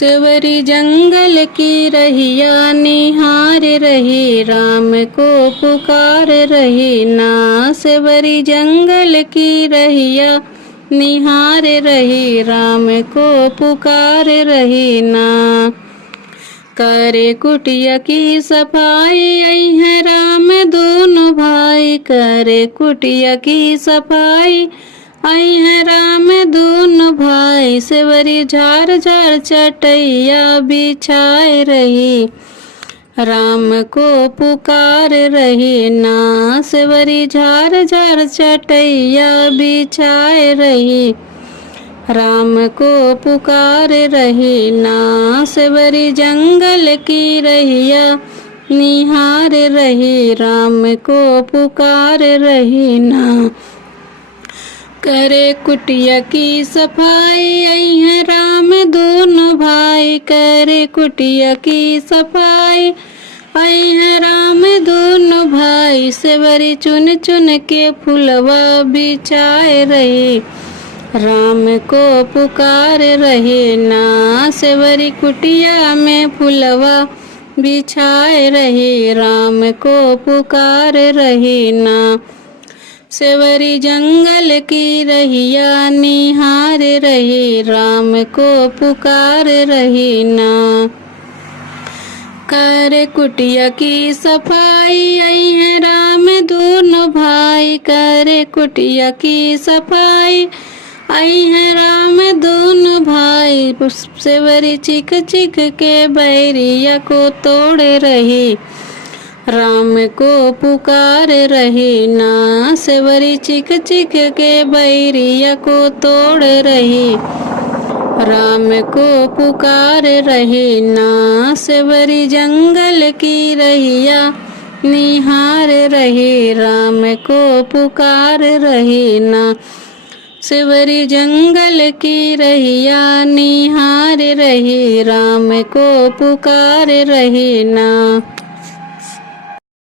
सेवरी जंगल की रहिया निहार रही, राम को पुकार रही ना। सेवरी जंगल की रहिया निहार रही, राम को पुकार रही ना। करे कुटिया की सफाई आई है राम दोनों भाई, करे कुटिया की सफाई आई है राम दोनों भाई। सेवरी झार झार चटैया बिछाए रही, राम को पुकार रही ना। सेवरी झार झार चटैया बिछाए रही, राम को पुकार रही ना। सेवरी जंगल की रहिया निहार रही, राम को पुकार रही ना। करे कुटिया की सफाई आई है राम दोनों भाई, करे कुटिया की सफाई आई है राम दोनों भाई। सेवरी चुन चुन के फुलवा बिछाए रही, राम को पुकार रहे ना। सेवरी कुटिया में फुलवा बिछाए रहे, राम को पुकार रहे ना। सेवरी जंगल की रहिया निहार रहे, राम को पुकार रहे ना। करे कुटिया की सफाई आई है राम दोनों भाई, करे कुटिया की सफाई आई है राम दोनों भाई। सेवरी चिक चिक के बैरिया को तोड़े रही, राम को पुकार रहे ना। सेवरी चिक चिक के बैरिया को तोड़ रही, राम को पुकार रहे ना। सेवरी जंगल की रहिया निहार रहे, राम को पुकार रहे ना। सेवरी जंगल की रहिया निहार रहे, राम को पुकार रहे ना।